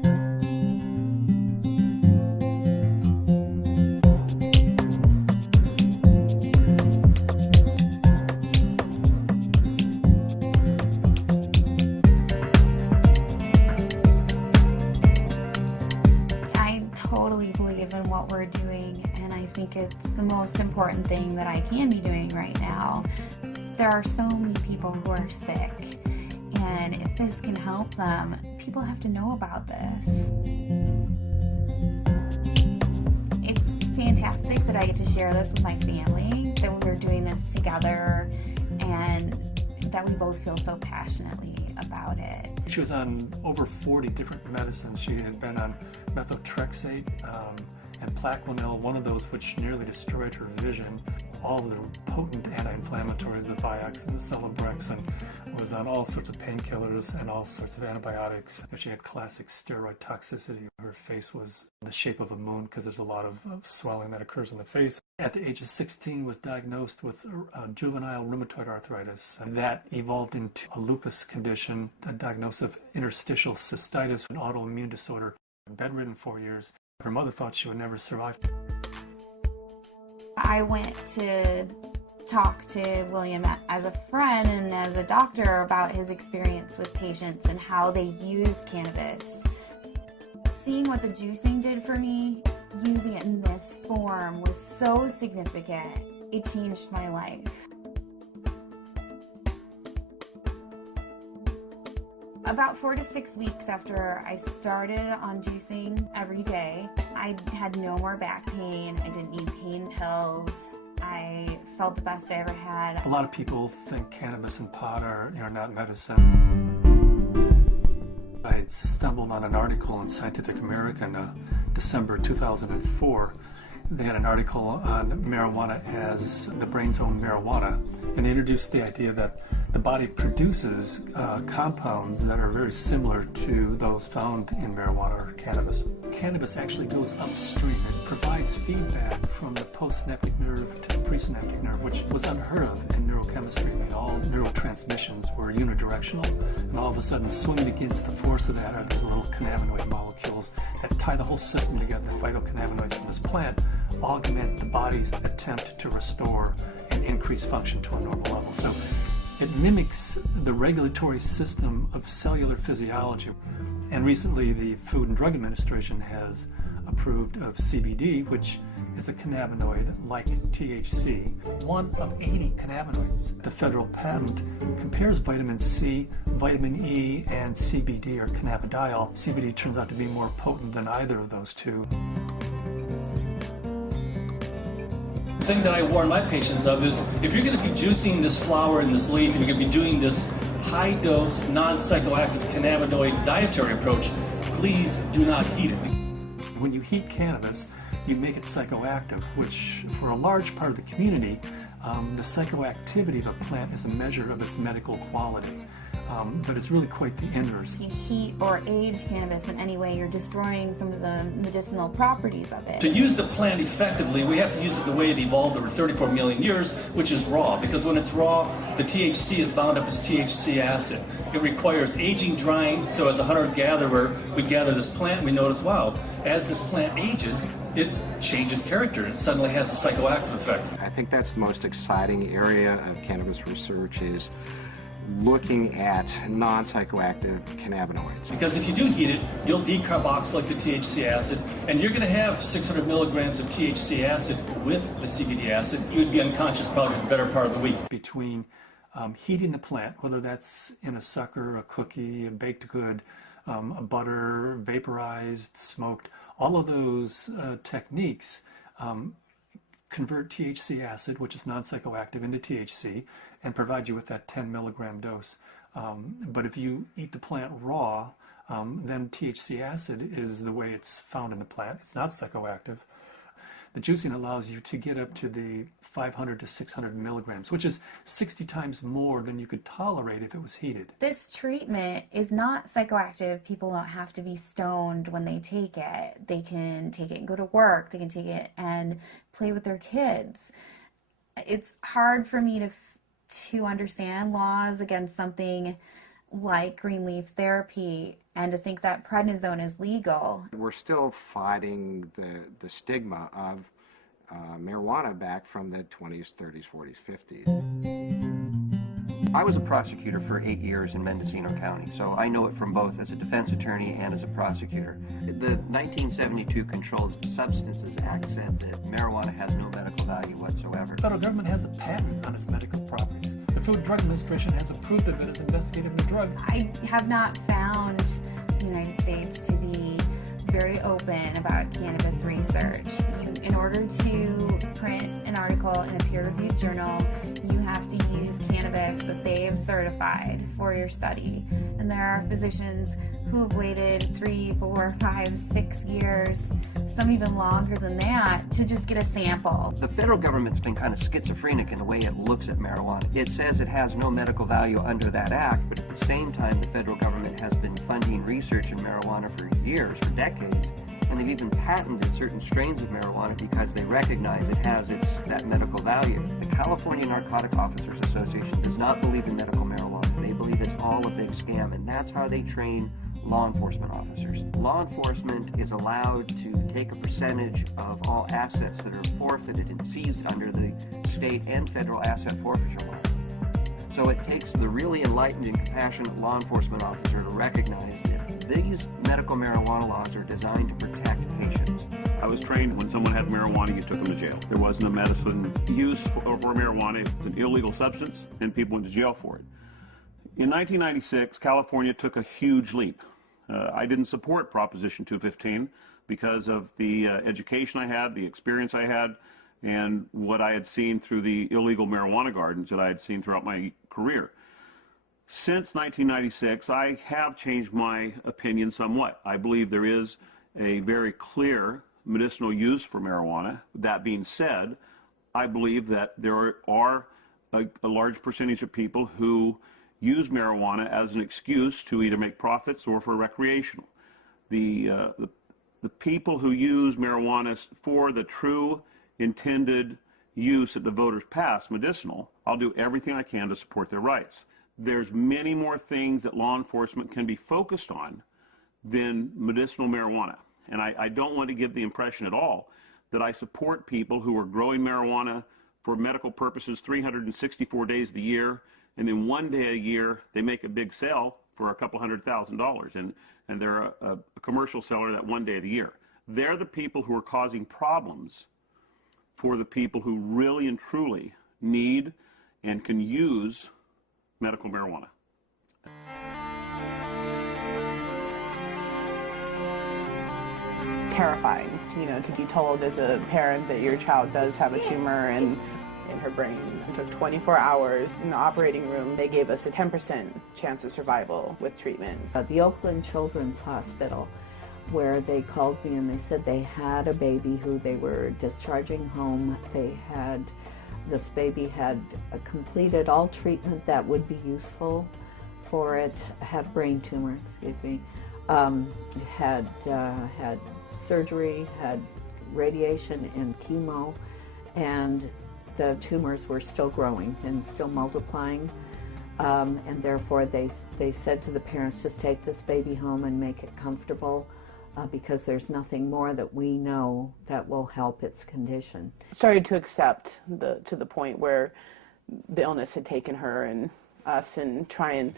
I totally believe in what we're doing, and I think it's the most important thing that I can be doing right now. There are so many people who are sick, and if this can help them, people have to know about this. It's fantastic that I get to share this with my family, that we're doing this together, and that we both feel so passionately about it. She was on over 40 different medicines. She had been on methotrexate and Plaquenil, one of those which nearly destroyed her vision. All of the potent anti-inflammatories, the Vioxx and the Celebrex, and was on all sorts of painkillers and all sorts of antibiotics. She had classic steroid toxicity. Her face was the shape of a moon because there's a lot of swelling that occurs in the face. At the age of 16, was diagnosed with juvenile rheumatoid arthritis, and that evolved into a lupus condition, a diagnosis of interstitial cystitis, an autoimmune disorder. Bedridden 4 years. Her mother thought she would never survive. I went to talk to William as a friend and as a doctor about his experience with patients and how they used cannabis. Seeing what the juicing did for me, using it in this form, was so significant. It changed my life. About 4 to 6 weeks after I started on juicing every day, I had no more back pain. I didn't need pain pills. I felt the best I ever had. A lot of people think cannabis and pot are not medicine. I had stumbled on an article in Scientific American, December 2004. They had an article on marijuana as the brain's own marijuana, and they introduced the idea that the body produces compounds that are very similar to those found in marijuana or cannabis. Cannabis actually goes upstream. It provides feedback from the postsynaptic nerve to the presynaptic nerve, which was unheard of in neurochemistry. I mean, all neurotransmissions were unidirectional, and all of a sudden, swimming against the force of that are these little cannabinoid molecules that tie the whole system together. The phytocannabinoids from this plant augment the body's attempt to restore and increase function to a normal level. So it mimics the regulatory system of cellular physiology. And recently the Food and Drug Administration has approved of CBD, which is a cannabinoid like THC, one of 80 cannabinoids. The federal patent compares vitamin C, vitamin E, and CBD, or cannabidiol. CBD turns out to be more potent than either of those two. The thing that I warn my patients of is, if you're going to be juicing this flower and this leaf, and you're going to be doing this high-dose, non-psychoactive cannabinoid dietary approach, please do not heat it. When you heat cannabis, you make it psychoactive, which for a large part of the community, the psychoactivity of a plant is a measure of its medical quality. But it's really quite the inverse. If you heat or age cannabis in any way, you're destroying some of the medicinal properties of it. To use the plant effectively, we have to use it the way it evolved over 34 million years, which is raw. Because when it's raw, the THC is bound up as THC acid. It requires aging, drying, so as a hunter-gatherer, we gather this plant and we notice, wow, as this plant ages, it changes character. It suddenly has a psychoactive effect. I think that's the most exciting area of cannabis research, is looking at non-psychoactive cannabinoids. Because if you do heat it, you'll decarboxylate the THC acid, and you're going to have 600 milligrams of THC acid with the CBD acid. You would be unconscious probably for the better part of the week. Between heating the plant, whether that's in a sucker, a cookie, a baked good, a butter, vaporized, smoked, all of those techniques convert THC acid, which is non-psychoactive, into THC and provide you with that 10 milligram dose. But if you eat the plant raw, then THC acid is the way it's found in the plant. It's not psychoactive. The juicing allows you to get up to the 500 to 600 milligrams, which is 60 times more than you could tolerate if it was heated. This treatment is not psychoactive. People don't have to be stoned when they take it. They can take it and go to work. They can take it and play with their kids. It's hard for me to understand laws against something like green leaf therapy and to think that prednisone is legal. We're still fighting the stigma of marijuana back from the 20s, 30s, 40s, 50s. I was a prosecutor for 8 years in Mendocino County, so I know it from both as a defense attorney and as a prosecutor. The 1972 Controlled Substances Act said that marijuana has no medical value whatsoever. The federal government has a patent on its medical properties. The Food and Drug Administration has approved of it as investigative new drug. I have not found the United States to be very open about cannabis research. In order to print an article in a peer-reviewed journal, you have to use cannabis that they have certified for your study. And there are physicians who have waited 3, 4, 5, 6 years, some even longer than that, to just get a sample. The federal government's been kind of schizophrenic in the way it looks at marijuana. It says it has no medical value under that act, but at the same time, the federal government has been funding research in marijuana for years, for decades, and they've even patented certain strains of marijuana because they recognize it has that medical value. The California Narcotic Officers Association does not believe in medical marijuana. They believe it's all a big scam, and that's how they train law enforcement officers. Law enforcement is allowed to take a percentage of all assets that are forfeited and seized under the state and federal asset forfeiture law. So it takes the really enlightened and compassionate law enforcement officer to recognize that these medical marijuana laws are designed to protect patients. I was trained when someone had marijuana, you took them to jail. There wasn't a medicine use for marijuana. It's an illegal substance, and people went to jail for it. In 1996, California took a huge leap. I didn't support Proposition 215 because of the education I had, the experience I had, and what I had seen through the illegal marijuana gardens that I had seen throughout my career. Since 1996, I have changed my opinion somewhat. I believe there is a very clear medicinal use for marijuana. That being said, I believe that there are a large percentage of people who use marijuana as an excuse to either make profits or for recreational. The people who use marijuana for the true intended use that the voters passed, medicinal, I'll do everything I can to support their rights. There's many more things that law enforcement can be focused on than medicinal marijuana. And I don't want to give the impression at all that I support people who are growing marijuana for medical purposes 364 days of the year, and then one day a year they make a big sale for a couple $100,000, and they're a commercial seller that one day of the year. They're the people who are causing problems for the people who really and truly need and can use medical marijuana. Terrifying, to be told as a parent that your child does have a tumor in her brain. It took 24 hours in the operating room. They gave us a 10% chance of survival with treatment. The Oakland Children's Hospital, where they called me and they said they had a baby who they were discharging home. This baby had completed all treatment that would be useful for it, had brain tumor, had surgery, had radiation and chemo, and the tumors were still growing and still multiplying, and therefore they said to the parents, just take this baby home and make it comfortable, because there's nothing more that we know that will help its condition. Started to accept to the point where the illness had taken her and us, and try and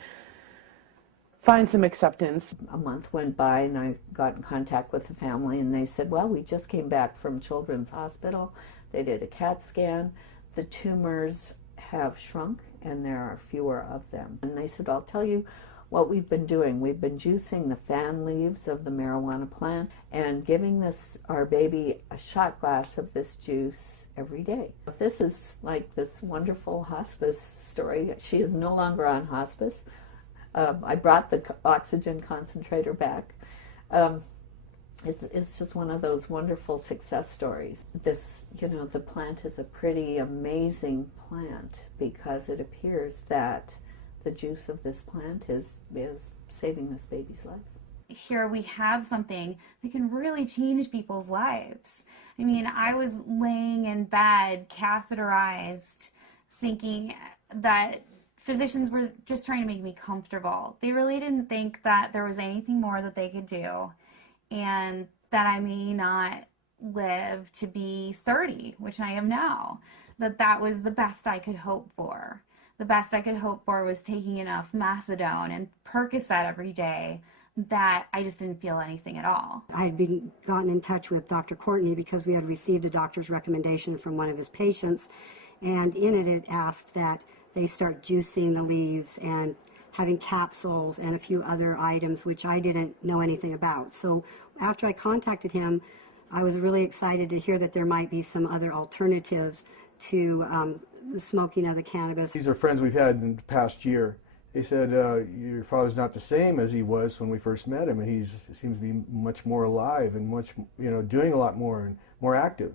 find some acceptance. A month went by and I got in contact with the family, and they said, well, we just came back from Children's Hospital. They did a CAT scan. The tumors have shrunk and there are fewer of them. And they said, I'll tell you what we've been doing. We've been juicing the fan leaves of the marijuana plant and giving our baby a shot glass of this juice every day. This is like this wonderful hospice story. She is no longer on hospice. I brought the oxygen concentrator back. It's just one of those wonderful success stories. The plant is a pretty amazing plant because it appears that the juice of this plant is saving this baby's life. Here we have something that can really change people's lives. I mean, I was laying in bed, catheterized, thinking that physicians were just trying to make me comfortable. They really didn't think that there was anything more that they could do, and that I may not live to be 30, which I am now. That was the best I could hope for. The best I could hope for was taking enough methadone and Percocet every day that I just didn't feel anything at all. I had gotten in touch with Dr. Courtney because we had received a doctor's recommendation from one of his patients, and in it asked that they start juicing the leaves and having capsules and a few other items which I didn't know anything about. So after I contacted him, I was really excited to hear that there might be some other alternatives to the smoking of the cannabis. These are friends we've had in the past year. They said, your father's not the same as he was when we first met him, and he seems to be much more alive and much, doing a lot more and more active.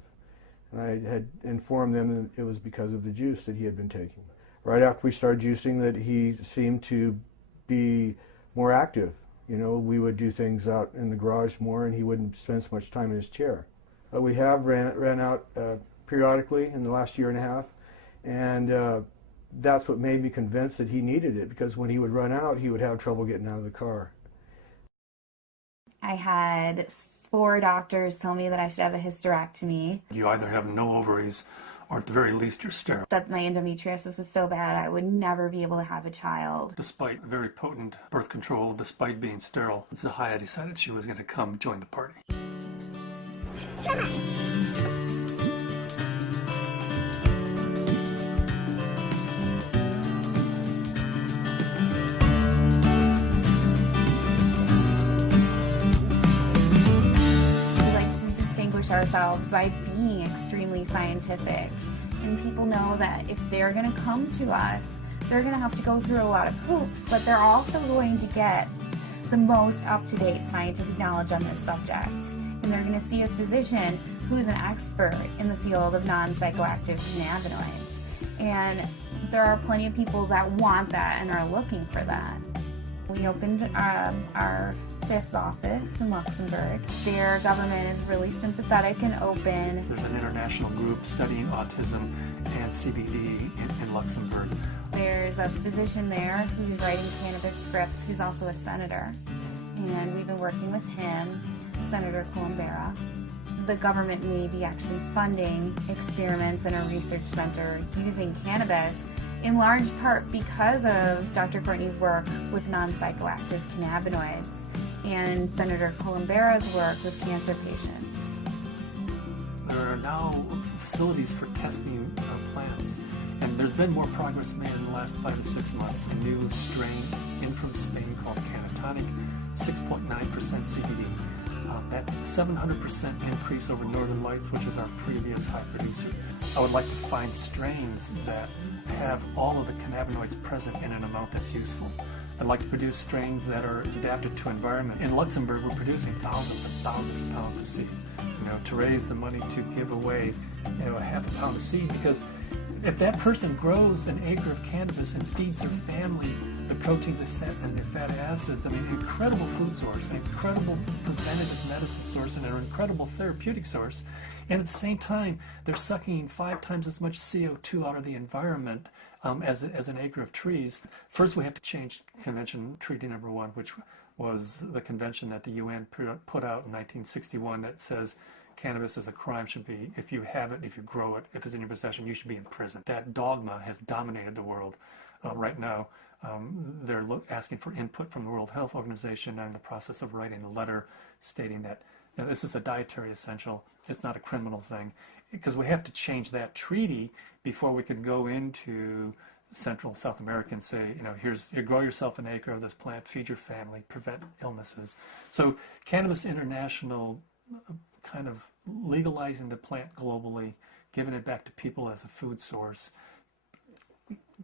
And I had informed them that it was because of the juice that he had been taking. Right after we started juicing, that he seemed to be more active. We would do things out in the garage more, and he wouldn't spend so much time in his chair. We have ran out periodically in the last year and a half, and that's what made me convinced that he needed it, because when he would run out, he would have trouble getting out of the car. I had 4 doctors tell me that I should have a hysterectomy. You either have no ovaries, or at the very least you're sterile. That my endometriosis was so bad I would never be able to have a child. Despite very potent birth control, despite being sterile, Zahaya decided she was going to come join the party. Ourselves by being extremely scientific, and people know that if they're going to come to us, they're going to have to go through a lot of hoops, but they're also going to get the most up-to-date scientific knowledge on this subject, and they're going to see a physician who's an expert in the field of non-psychoactive cannabinoids, and there are plenty of people that want that and are looking for that. We opened our 5th office in Luxembourg. Their government is really sympathetic and open. There's an international group studying autism and CBD in Luxembourg. There's a physician there who's writing cannabis scripts who's also a senator, and we've been working with him, Senator Columbera. The government may be actually funding experiments in a research center using cannabis, in large part because of Dr. Courtney's work with non-psychoactive cannabinoids and Senator Columbera's work with cancer patients. There are now facilities for testing plants, and there's been more progress made in the last 5 to 6 months. A new strain in from Spain called Cannatonic, 6.9% CBD. That's a 700% increase over Northern Lights, which is our previous high producer. I would like to find strains that have all of the cannabinoids present in an amount that's useful. I'd like to produce strains that are adapted to environment. In Luxembourg, we're producing thousands and thousands of pounds of seed, to raise the money to give away, a half a pound of seed, because if that person grows an acre of cannabis and feeds their family the proteins and the fatty acids, incredible food source, an incredible preventative medicine source, and an incredible therapeutic source, and at the same time, they're sucking 5 times as much CO2 out of the environment as an acre of trees. First, we have to change Convention Treaty Number 1, which was the convention that the UN put out in 1961 that says cannabis is a crime, should be, if you have it, if you grow it, if it's in your possession, you should be in prison. That dogma has dominated the world right now. They're asking for input from the World Health Organization. I'm in the process of writing a letter stating that this is a dietary essential. It's not a criminal thing, because we have to change that treaty before we can go into Central and South America and say, you grow yourself an acre of this plant, feed your family, prevent illnesses. So Cannabis International kind of legalizing the plant globally, giving it back to people as a food source,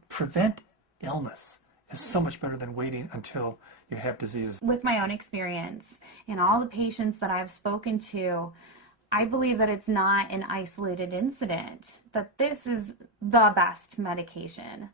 prevent illness is so much better than waiting until you have diseases. With my own experience and all the patients that I've spoken to, I believe that it's not an isolated incident, that this is the best medication